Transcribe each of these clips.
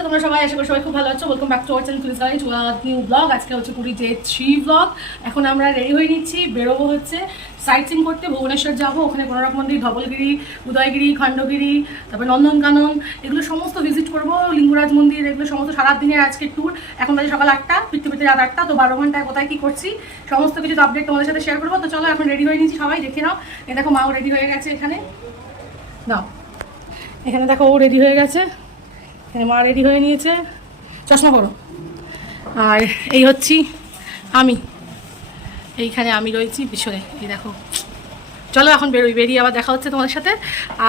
আছো তোমরা সবাই? আশা করি সবাই খুব ভালো আছো। Welcome back to our channel please guys to a new blog. আজকে হচ্ছে পুরী ডে 3 ব্লগ। এখন আমরা রেডি হয়ে নিচ্ছি, বেরোবো হচ্ছে সাইট সিন করতে। ভুবনেশ্বর যাবো, ওখানে কোনারক মন্দির, ধবলগিরি, উদয়গিরি, খণ্ডগিরি, তারপরে নন্দনকানন, এগুলো সমস্ত ভিজিট করবো। লিঙ্গরাজ মন্দির, এগুলো সমস্ত সারা দিনের আজকে ট্যুর। এখন বাজে সকাল 8টা, ফিরতে ফিরতে রাত 8টা, তো 12 ঘন্টায় কোথায় কী করছি সমস্ত কিছু আপডেট তোমাদের সাথে শেয়ার করবো। তো চলো এখন রেডি হয়ে নিচ্ছি, সবাই দেখে নাও। এ দেখো মাও রেডি হয়ে গেছে, এখানে নাও, এখানে দেখো ও রেডি হয়ে গেছে, মা রেডি হয়ে নিয়েছে, চশমা পরো। আর এই হচ্ছি আমি, এইখানে আমি রয়েছি পিছনে, এই দেখো। চলো এখন বেরোই, বেরিয়ে আবার দেখা হচ্ছে তোমাদের সাথে।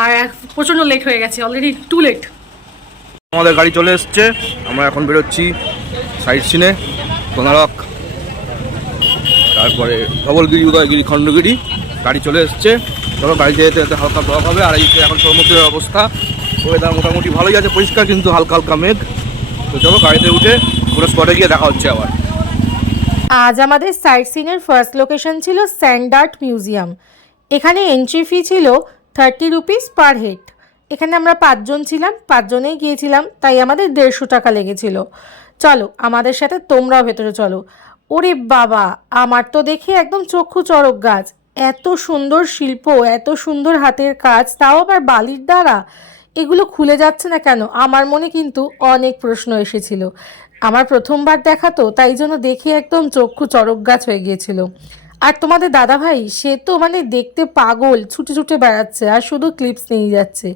আর প্রচণ্ড লেট হয়ে গেছে, অলরেডি টু লেট। আমাদের গাড়ি চলে এসছে, আমরা এখন বেরোচ্ছি সাইট সিনে। কোনারক, তারপরে ধবলগিরি, উদয়গিরি, খণ্ডগিরি, গাড়ি চলে এসছে। চলো গাড়িতে যেতে যেতে হালকা ব্লক হবে। আর এই এখন সমুদ্রের অবস্থা, ওয়েদার মোটামুটি ভালোই আছে, পরিষ্কার কিন্তু হালকা হালকা মেঘ। তো চলো গাড়িতে উঠে পুরো স্পটে গিয়ে দেখা হচ্ছে আবার। আজ আমাদের সাইট সিনের ফার্স্ট লোকেশন ছিল স্যান্ড আর্ট মিউজিয়াম। এখানে এন্ট্রি ফি ছিল 30 রুপিস পার হেড। এখানে আমরা 5 জন ছিলাম, 5 জনেই গিয়েছিলাম, তাই আমাদের 150 টাকা লেগেছিল। চলো আমাদের সাথে তোমরাও ভেতরে চলো। ওরে বাবা, আমার তো দেখে একদম চক্ষু চড়ক গাছ। এত সুন্দর শিল্প, এত সুন্দর হাতের কাজ, তাও আবার বালির দ্বারা। এগুলো খুলে যাচ্ছে না কেন? আমার মনে কিন্তু অনেক প্রশ্ন এসেছিল। আমার প্রথমবার দেখা তো, তাই জন্য দেখে একদম চক্ষু চড়ক গাছ হয়ে গিয়েছিল। আর তোমাদের দাদাভাই, সে তো মানে দেখতে পাগল, ছুটে ছুটে বেড়াচ্ছে আর শুধু ক্লিপস নিয়ে যাচ্ছে।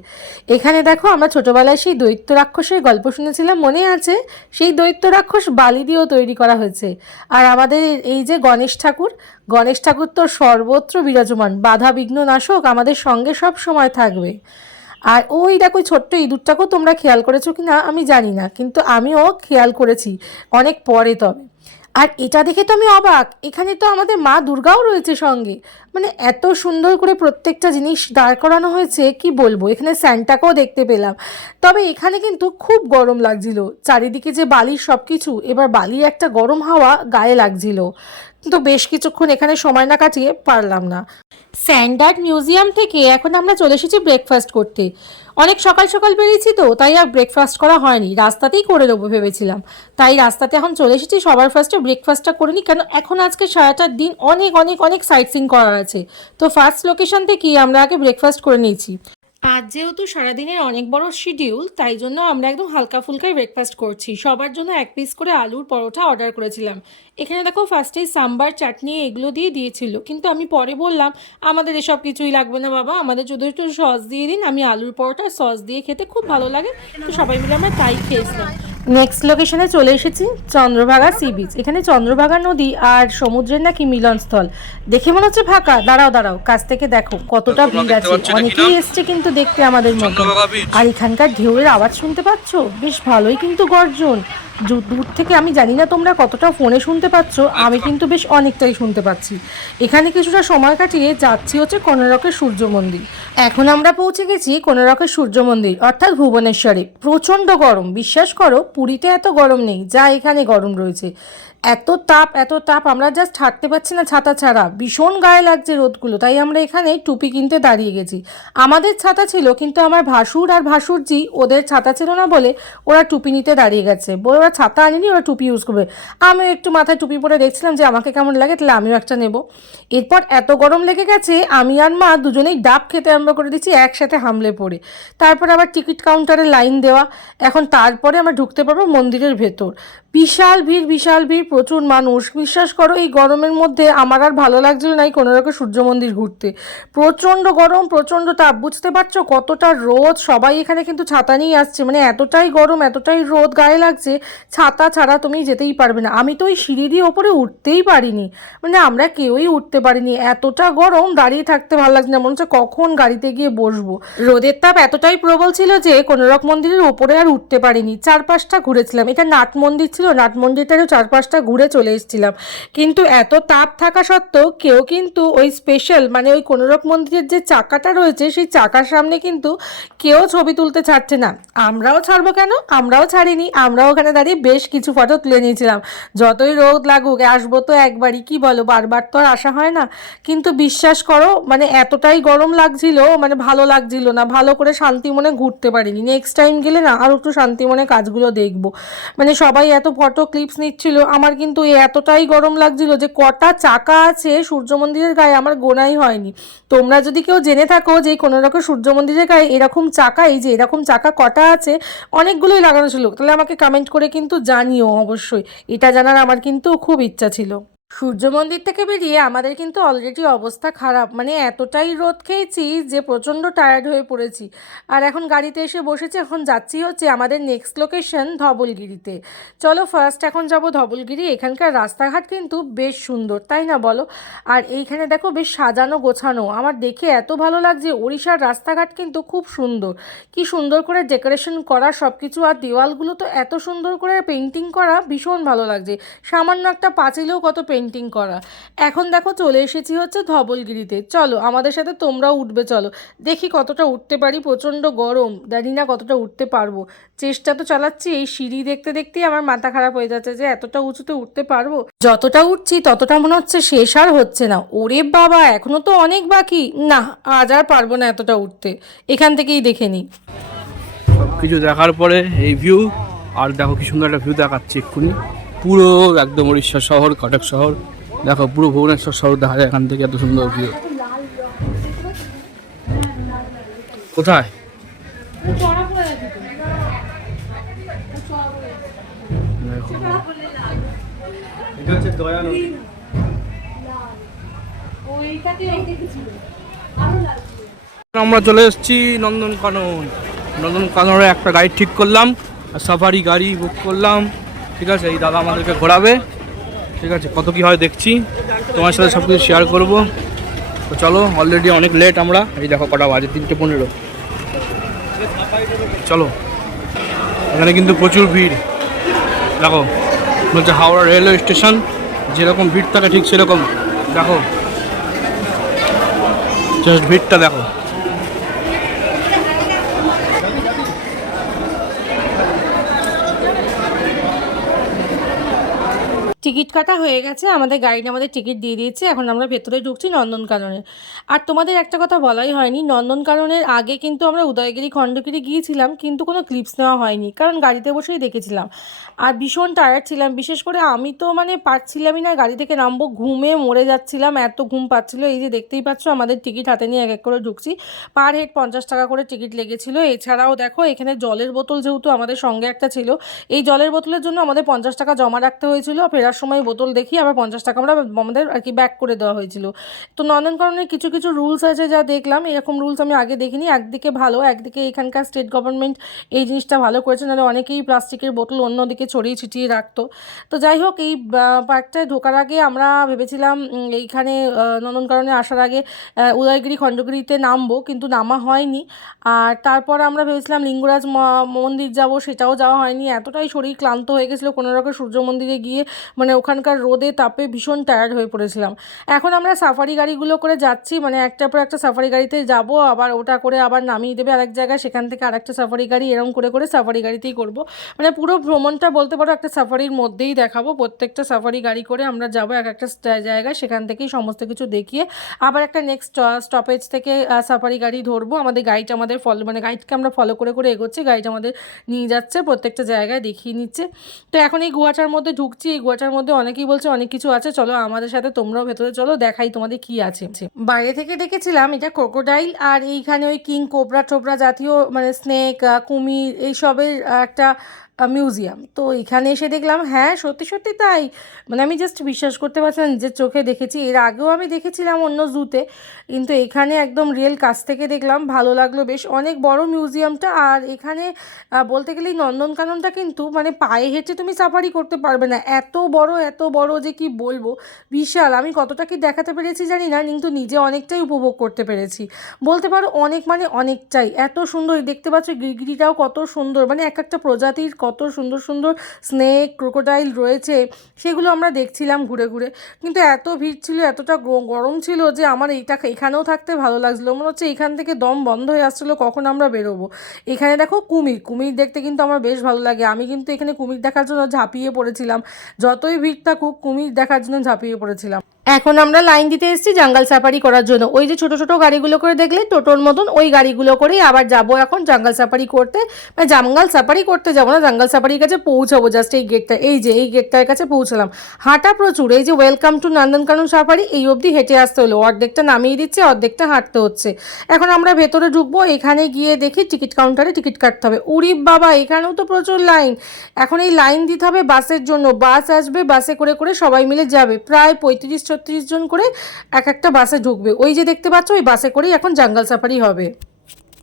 এখানে দেখো, আমরা ছোটোবেলায় সেই দৈত্য রাক্ষসের গল্প শুনেছিলাম, মনে আছে? সেই দৈত্য রাক্ষস বালি দিয়েও তৈরি করা হয়েছে। আর আমাদের এই যে গণেশ ঠাকুর, গণেশ ঠাকুর তো সর্বত্র বিরাজমান, বাধা বিঘ্ন নাশক, আমাদের সঙ্গে সব সময় থাকবে। আর ওই দেখো ছোট্ট ইঁদুরটাকেও তোমরা খেয়াল করেছো কি না আমি জানি না, কিন্তু আমিও খেয়াল করেছি অনেক পরে। তবে আর এটা দেখে তো আমি অবাক, এখানে তো আমাদের মা দুর্গাও রয়েছে সঙ্গে। মানে এত সুন্দর করে প্রত্যেকটা জিনিস দাঁড় করানো হয়েছে, কি বলবো। এখানে স্যান্টাকেও দেখতে পেলাম। তবে এখানে কিন্তু খুব গরম লাগছিল, চারিদিকে যে বালির সব কিছু, এবার বালির একটা গরম হাওয়া গায়ে লাগছিল। কিন্তু বেশ কিছুক্ষণ এখানে সময় না কাটিয়ে পারলাম না। স্যান্ড আর্ট মিউজিয়াম থেকে এখন আমরা চলে এসেছি ব্রেকফাস্ট করতে। অনেক সকাল সকাল বেরিয়েছি তো, তাই আর ব্রেকফাস্ট করা হয়নি, রাস্তাতেই করে দেবো ভেবেছিলাম। তাই রাস্তাতে এখন চলে এসেছি, সবার ফার্স্টে ব্রেকফাস্টটা করে নিই, কেন এখন আজকে সারাটার দিন অনেক অনেক অনেক সাইট সিন করার আছে। তো ফার্স্ট লোকেশন থেকেই আমরা আগে ব্রেকফাস্ট করে নিয়েছি। আজ যেহেতু সারাদিনের অনেক বড় শিডিউল, তাই জন্য আমরা একদম হালকা ফুলকাই ব্রেকফাস্ট করছি। সবার জন্য 1 পিস করে আলুর পরোটা অর্ডার করেছিলাম। এখানে দেখো ফার্স্টেই সাম্বার, চাটনি এগুলো দিয়ে দিয়েছিল, কিন্তু আমি পরে বললাম আমাদের এসব কিছুই লাগবে না বাবা, আমাদের শুধু একটু সস দিয়ে দিন, আমি আলুর পরোটা সস দিয়ে খেতে খুব ভালো লাগে। তো সবাই মিলে আমরা তাই খেয়েছিলাম। নেক্সট লোকেশনে চলে এসেছি, চন্দ্রভাগা সি বিচ। এখানে চন্দ্রভাগা নদী আর সমুদ্রের নাকি মিলনস্থল। দেখে মনে হচ্ছে ফাঁকা, দাঁড়াও দাঁড়াও, কাছ থেকে দেখো কতটা ভিড় আছে। অনেকেই এসছে কিন্তু দেখতে আমাদের মতো। আর এখানকার ঢেউয়ের আওয়াজ শুনতে পাচ্ছ? বেশ ভালোই কিন্তু গর্জন। দূর থেকে আমি জানি না তোমরা কতটা ফোনে শুনতে পাচ্ছ, আমি কিন্তু বেশ অনেকটাই শুনতে পাচ্ছি। এখানে কিছুটা সময় কাটিয়ে যাচ্ছি হচ্ছে কোনারকের সূর্য মন্দির। এখন আমরা পৌঁছে গেছি কোনারকের সূর্য মন্দির, অর্থাৎ ভুবনেশ্বরে। প্রচণ্ড গরম, বিশ্বাস করো পুরীতে এত গরম নেই যা এখানে গরম রয়েছে। এত তাপ, এত তাপ, আমরা জাস্ট হাঁটতে পারছি না ছাতা ছাড়া, ভীষণ গায়ে লাগছে রোদগুলো। তাই আমরা এখানে টুপি কিনতে দাঁড়িয়ে গেছি। আমাদের ছাতা ছিল, কিন্তু আমার ভাসুর আর ভাসুরজি, ওদের ছাতা ছিল না বলে ওরা টুপি নিতে দাঁড়িয়ে গেছে। বলে ওরা ছাতা আনেনি, ওরা টুপি ইউজ করবে। আমিও একটু মাথায় টুপি পরে দেখছিলাম যে আমাকে কেমন লাগে, তাহলে আমিও একটা নেব। এরপর এত গরম লেগে গেছে, আমি আর মা দুজনেই ডাব খেতে আরম্ভ করে দিচ্ছি একসাথে হামলে পড়ে। তারপর আবার টিকিট কাউন্টারে লাইন দেওয়া। এখন তারপরে আমরা ঢুকতে পারবো মন্দিরের ভেতর। বিশাল ভিড়, বিশাল ভিড়, প্রচুর মানুষ। বিশ্বাস করো এই গরমের মধ্যে আমার আর ভালো লাগছিল না এই কোনারকের সূর্য মন্দির ঘুরতে। প্রচণ্ড গরম, প্রচণ্ড তাপ, বুঝতে পারছো কতটা রোদ। সবাই এখানে কিন্তু ছাতা নিয়ে আসছে, মানে এতটাই গরম, এতটাই রোদ গায়ে লাগছে, ছাতা ছাড়া তুমি যেতেই পারবে না। আমি তো ওই সিঁড়ি দিয়ে ওপরে উঠতেই পারিনি, মানে আমরা কেউই উঠতে পারিনি। এতটা গরম, দাঁড়িয়ে থাকতে ভালো লাগছে না, মনে হচ্ছে কখন গাড়িতে গিয়ে বসবো। রোদের তাপ এতটাই প্রবল ছিল যে কোনারক মন্দিরের ওপরে আর উঠতে পারিনি। 4-5টা ঘুরেছিলাম। এটা নাট মন্দির ছিল, নাট মন্দিরটারও 4-5টা জাস্ট ঘুরে চলে এসেছিলাম। কিন্তু এত তাপ থাকা সত্ত্বেও কেউ কিন্তু ওই স্পেশাল মানে ওই কোনারক মন্দিরের যে চাকাটা রয়েছে সেই চাকার সামনে কিন্তু কেউ ছবি তুলতে ছাড়ছে না। আমরাও ছাড়বো কেন, আমরাও ছাড়িনি, আমরাও ওখানে দাঁড়িয়ে বেশ কিছু ফটো তুলে নিয়েছিলাম। যতই রোদ লাগুক আসবো তো একবারই, কি বলো, বারবার তো আর আসা হয় না। কিন্তু বিশ্বাস করো মানে এতটাই গরম লাগছিল, মানে ভালো লাগছিল না, ভালো করে শান্তি মনে ঘুরতে পারিনি। নেক্সট টাইম গেলে না আর একটু শান্তি মনে কাজগুলো দেখবো। মানে সবাই এত ফটো ক্লিপস নিচ্ছিল, আমার কিন্তু এতটাই গরম লাগছিল যে কটা চাকা আছে সূর্য মন্দিরের গায়ে আমার গোনাই হয়নি। তোমরা যদি কেউ জেনে থাকো যে কোনো রকম সূর্য মন্দিরের গায়ে এরকম চাকা, এই যে এরকম চাকা কটা আছে, অনেকগুলোই লাগানো ছিল, তাহলে আমাকে কমেন্ট করে কিন্তু জানিও অবশ্যই, এটা জানার আমার কিন্তু খুব ইচ্ছা ছিল। সূর্য মন্দির থেকে বেরিয়ে আমাদের কিন্তু অলরেডি অবস্থা খারাপ, মানে এতটাই রোদ খেয়েছি যে প্রচণ্ড টায়ার্ড হয়ে পড়েছি। আর এখন গাড়িতে এসে বসেছি, এখন যাচ্ছি হচ্ছে আমাদের নেক্সট লোকেশন ধবলগিরিতে। চলো ফার্স্ট এখন যাব ধবলগিরি। এখানকার রাস্তাঘাট কিন্তু বেশ সুন্দর, তাই না বলো? আর এইখানে দেখো বেশ সাজানো গোছানো, আমার দেখে এত ভালো লাগছে। ওড়িশার রাস্তাঘাট কিন্তু খুব সুন্দর, কি সুন্দর করে ডেকোরেশন করা সব কিছু, আর দেওয়ালগুলো তো এত সুন্দর করে পেন্টিং করা, ভীষণ ভালো লাগছে। সামান্য একটা পাঁচিলেও কত পেন্টিং করা। এখন দেখো চলে এসেছি হচ্ছে ধবলগিরিতে। চলো আমাদের সাথে তোমরাও উঠবে, চলো দেখি কতটা উঠতে পারি। প্রচণ্ড গরম, জানি না কতটা উঠতে পারবো, চেষ্টা তো চালাচ্ছি। এই সিঁড়ি দেখতে দেখতেই আমার মাথা খারাপ হয়ে যাচ্ছে যে এতটা উঁচুতে উঠতে পারবো। যতটা উঠছি ততটা মনে হচ্ছে শেষ আর হচ্ছে না। ওরে বাবা, এখনো তো অনেক বাকি, না আজ আর পারবো না এতটা উঠতে। এখান থেকেই দেখে নিই সব কিছু দেখার পরে এই ভিউ। আর দেখো কি সুন্দর একটা ভিউ দেখাচ্ছে এক্ষুনি, পুরো একদম উড়িষ্যা শহর, কটক শহর দেখো, পুরো ভুবনেশ্বর শহর দেখা যায় এখান থেকে, এত সুন্দর ভিউ। কোথায় আমরা চলে এসেছি নন্দনকানন। নন্দনকাননে একটা গাড়ি ঠিক করলাম, সাফারি গাড়ি বুক করলাম। ঠিক আছে, এই দাদা আমাদেরকে ঘোরাবে। ঠিক আছে, কত কী হয় দেখছি, তোমার সাথে সব কিছু শেয়ার করবো। তো চলো, অলরেডি অনেক লেট আমরা, এই দেখো কটা বাজে, 3:15। চলো, এখানে কিন্তু প্রচুর ভিড় দেখো, হচ্ছে হাওড়া রেলওয়ে স্টেশন, যেরকম ভিড় থাকে ঠিক সেরকম দেখো, জাস্ট ভিড়টা দেখো। টিকিট কাটা হয়ে গেছে, আমাদের গাড়িটা আমাদের টিকিট দিয়ে দিয়েছে। এখন আমরা ভেতরে ঢুকছি নন্দনকাননের। আর তোমাদের একটা কথা বলাই হয়নি, নন্দনকাননের আগে কিন্তু আমরা উদয়গিরি খণ্ডগিরি গিয়েছিলাম, কিন্তু কোনো ক্লিপস নেওয়া হয়নি, কারণ গাড়িতে বসেই দেখেছিলাম। আর ভীষণ টায়ার্ড ছিলাম, বিশেষ করে আমি তো মানে পারছিলামই না গাড়ি থেকে নামবো, ঘুমে মরে যাচ্ছিলাম, এত ঘুম পাচ্ছিল। এই যে দেখতেই পাচ্ছ আমাদের টিকিট হাতে নিয়ে এক এক করে ঢুকছি। পার হেড 50 টাকা করে টিকিট লেগেছিলো। এছাড়াও দেখো এখানে জলের বোতল, যেহেতু আমাদের সঙ্গে একটা ছিল, এই জলের বোতলের জন্য আমাদের 50 টাকা জমা রাখতে হয়েছিল। ফেরার সময় বোতল দেখি আবার 50 টাকা আমাদের আর কি ব্যাক করে দেওয়া হয়েছিল। তো নন্দনকাননের কিছু কিছু রুলস আছে যা দেখলাম, এরকম রুলস আমি আগে দেখিনি। একদিকে ভালো, একদিকে এখানকার স্টেট গভর্নমেন্ট এই জিনিসটা ভালো করেছে, নাহলে অনেকেই প্লাস্টিকের বোতল অন্যদিকে ছড়িয়ে ছিটিয়ে রাখতো। তো যাই হোক, এই পার্কটায় ঢোকার আগে আমরা ভেবেছিলাম এইখানে নন্দনকাননে আসার আগে উদয়গিরি খণ্ডগিরিতে নামবো, কিন্তু নামা হয়নি। আর তারপর আমরা ভেবেছিলাম লিঙ্গরাজ মন্দির যাব, সেটাও যাওয়া হয়নি। এতটাই শরীর ক্লান্ত হয়ে গেছিলো কোনো রকম সূর্য মন্দিরে গিয়ে, মানে ওখানকার রোদে তাপে ভীষণ টায়ার্ড হয়ে পড়েছিলাম। এখন আমরা সাফারি গাড়িগুলো করে যাচ্ছি, মানে একটার পর একটা সাফারি গাড়িতে যাব, আবার ওটা করে আবার নামিয়ে দেবে আরেক জায়গায়, সেখান থেকে আরেকটা সাফারি গাড়ি, এরকম করে করে সাফারি গাড়িতেই করব। মানে পুরো ভ্রমণটা বলতে পারো একটা সাফারির মধ্যেই দেখাবো। প্রত্যেকটা সাফারি গাড়ি করে আমরা যাবো এক একটা জায়গায়, সেখান থেকেই সমস্ত কিছু দেখিয়ে আবার একটা নেক্সট স্টপেজ থেকে সাফারি গাড়ি ধরবো। আমাদের গাইড আমাদের মানে গাইডকে আমরা ফলো করে করে এগোচ্ছি, গাইড আমাদের নিয়ে যাচ্ছে, প্রত্যেকটা জায়গায় দেখিয়ে নিচ্ছে। তো এখন এই গুহাটার মধ্যে ঢুকছি। এই গুহাটার মধ্যে অনেকেই বলছে অনেক কিছু আছে, চলো আমাদের সাথে তোমরাও ভেতরে চলো, দেখাই তোমাদের কি আছে। বাইরে থেকে দেখেছিলাম এটা ক্রোকোডাইল, আর এইখানে ওই কিং কোবরা টোবরা জাতীয় মানে স্নেক, কুমির, এইসবের একটা মিউজিয়াম। তো এখানে এসে দেখলাম হ্যাঁ সত্যি সত্যি তাই, মানে আমি জাস্ট বিশ্বাস করতে পারছি না, নিজের চোখে দেখেছি। এর আগেও আমি দেখেছিলাম অন্য জুতে, কিন্তু এখানে একদম রিয়েল কাছ থেকে দেখলাম, ভালো লাগলো বেশ। অনেক বড় মিউজিয়ামটা। আর এখানে বলতে গেলে নন্দনকাননটা কিন্তু মানে পায়ে হেঁটে তুমি সাফারি করতে পারবে না, এত বড় যে কি বলবো, বিশাল। আমি কতটা কি দেখাতে পেরেছি জানি না, কিন্তু নিজে অনেকটাই উপভোগ করতে পেরেছি বলতে পারো, অনেক মানে অনেকটাই। এত সুন্দর দেখতে পাচ্ছ, গিরগিটিটাও কত সুন্দর, মানে এক একটা প্রজাতির কত সুন্দর সুন্দর স্নেক ক্রোকোডাইল রয়েছে, সেগুলো আমরা দেখছিলাম ঘুরে ঘুরে। কিন্তু এত ভিড় ছিল, এতটা গরম ছিল যে আমার এখানেও থাকতে ভালো লাগছিলো, মনে হচ্ছে এখান থেকে দম বন্ধ হয়ে আসছিলো কখন আমরা বেরোবো। এখানে দেখো কুমির দেখতে কিন্তু আমার বেশ ভালো লাগে, আমি কিন্তু এখানে কুমির দেখার জন্য ঝাঁপিয়ে পড়েছিলাম, যতই ভিড় থাকুক কুমির দেখার জন্য ঝাঁপিয়ে পড়েছিলাম। এখন আমরা লাইন দিতে এসেছি জঙ্গল সাফারি করার জন্য। ওই যে ছোট ছোট গাড়িগুলো করে দেখলে টোটোর মতন, ওই গাড়িগুলো করেই আবার যাব এখন জঙ্গল সাফারি করতে। মানে জঙ্গল সাফারি করতে যাবো না, জঙ্গল সাফারির কাছে পৌঁছাবো জাস্ট এই গেটটা, এই যে এই গেটটার কাছে পৌঁছলাম। হাঁটা প্রচুর, এই যে ওয়েলকাম টু নন্দনকানন সাফারি, এই অবধি হেঁটে আসতে হলো, অর্ধেকটা নামিয়ে দিচ্ছে, অর্ধেকটা হাঁটতে হচ্ছে। এখন আমরা ভেতরে ঢুকবো, এখানে গিয়ে দেখি টিকিট কাউন্টারে টিকিট কাটতে হবে। উরি বাবা, এখানেও তো প্রচুর লাইন। এখন এই লাইন দিতে হবে বাসের জন্য, বাস আসবে, বাসে করে করে সবাই মিলে যাবে, প্রায় 35-36 জন করে এক একটা বাসে ঢুকবে। ওই যে দেখতে পাচ্ছ, ওই বাসে করেই এখন জঙ্গল সাফারি হবে।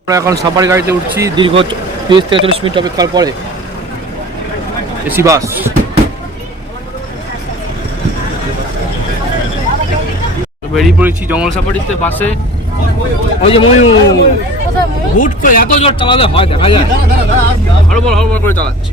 আমরা এখন সাফারি গাড়িতে উঠছি দীর্ঘ 30-40 মিনিট অপেক্ষার পরে, এসি বাস। বেরিয়ে পড়েছি জঙ্গল সাফারিতে বাসে। ওই যে ময়ূর হুট করে এত জোর চালালে হয়, দেখা যায় হড়বড় করে চালাচ্ছি।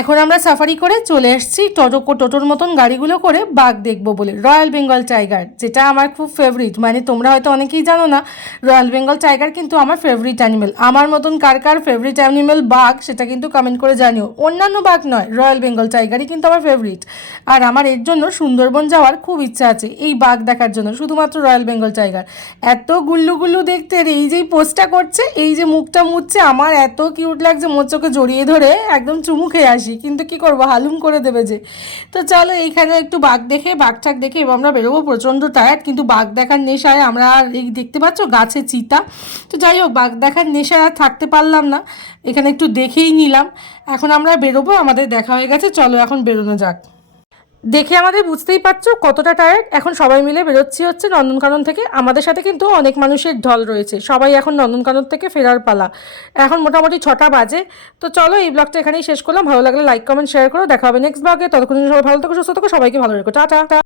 এখন আমরা সাফারি করে চলে এসেছি টোটোর মতন গাড়িগুলো করে বাঘ দেখবো বলে, রয়্যাল বেঙ্গল টাইগার, যেটা আমার খুব ফেভারিট। মানে তোমরা হয়তো অনেকেই জানো না, রয়্যাল বেঙ্গল টাইগার কিন্তু আমার ফেভারিট অ্যানিমেল। আমার মতন কার কার ফেভারিট অ্যানিমেল বাঘ সেটা কিন্তু কমেন্ট করে জানিও। অন্যান্য বাঘ নয়, রয়্যাল বেঙ্গল টাইগারই কিন্তু আমার ফেভারিট। আর আমার এর জন্য সুন্দরবন যাওয়ার খুব ইচ্ছা আছে, এই বাঘ দেখার জন্য, শুধুমাত্র রয়্যাল বেঙ্গল টাইগার। এত গুল্লু গুল্লু দেখতে, এই যেই পোস্টটা করছে, এই যে মুখটা মুছছে, আমার এত কিউট লাগছে, মোর চোখে জড়িয়ে ধরে একদম চুমু খেয়ে আসি, কিন্তু কি করবো, হালুম করে দেবে যে। তো চলো এইখানে একটু বাঘ দেখে, বাঘ দেখে এবার আমরা বেরোবো। প্রচণ্ড টায়ার্ড, কিন্তু বাঘ দেখার নেশায় আমরা আর, এই দেখতে পাচ্ছ গাছে চিতা, তো যাই হোক বাঘ দেখার নেশায় আর থাকতে পারলাম না, এখানে একটু দেখেই নিলাম। এখন আমরা বেরোবো, আমাদের দেখা হয়ে গেছে, চলো এখন বেরোনো যাক। দেখে আমাদের বুঝতেই পারছো কতটা টায়ার্ড। এখন সবাই মিলে বেরোচ্ছি হচ্ছে নন্দনকানন থেকে। আমাদের সাথে কিন্তু অনেক মানুষের ঢল রয়েছে, সবাই এখন নন্দনকানন থেকে ফেরার পালা। এখন মোটামুটি 6টা বাজে। তো চলো এই ব্লগটা এখানেই শেষ করলাম। ভালো লাগলে লাইক কমেন্ট শেয়ার করো, দেখা হবে নেক্সট ব্লগে। ততক্ষণ সবাই ভালো থাকো, সুস্থ থাকো, সবাইকে ভালো রেখো, টাটা।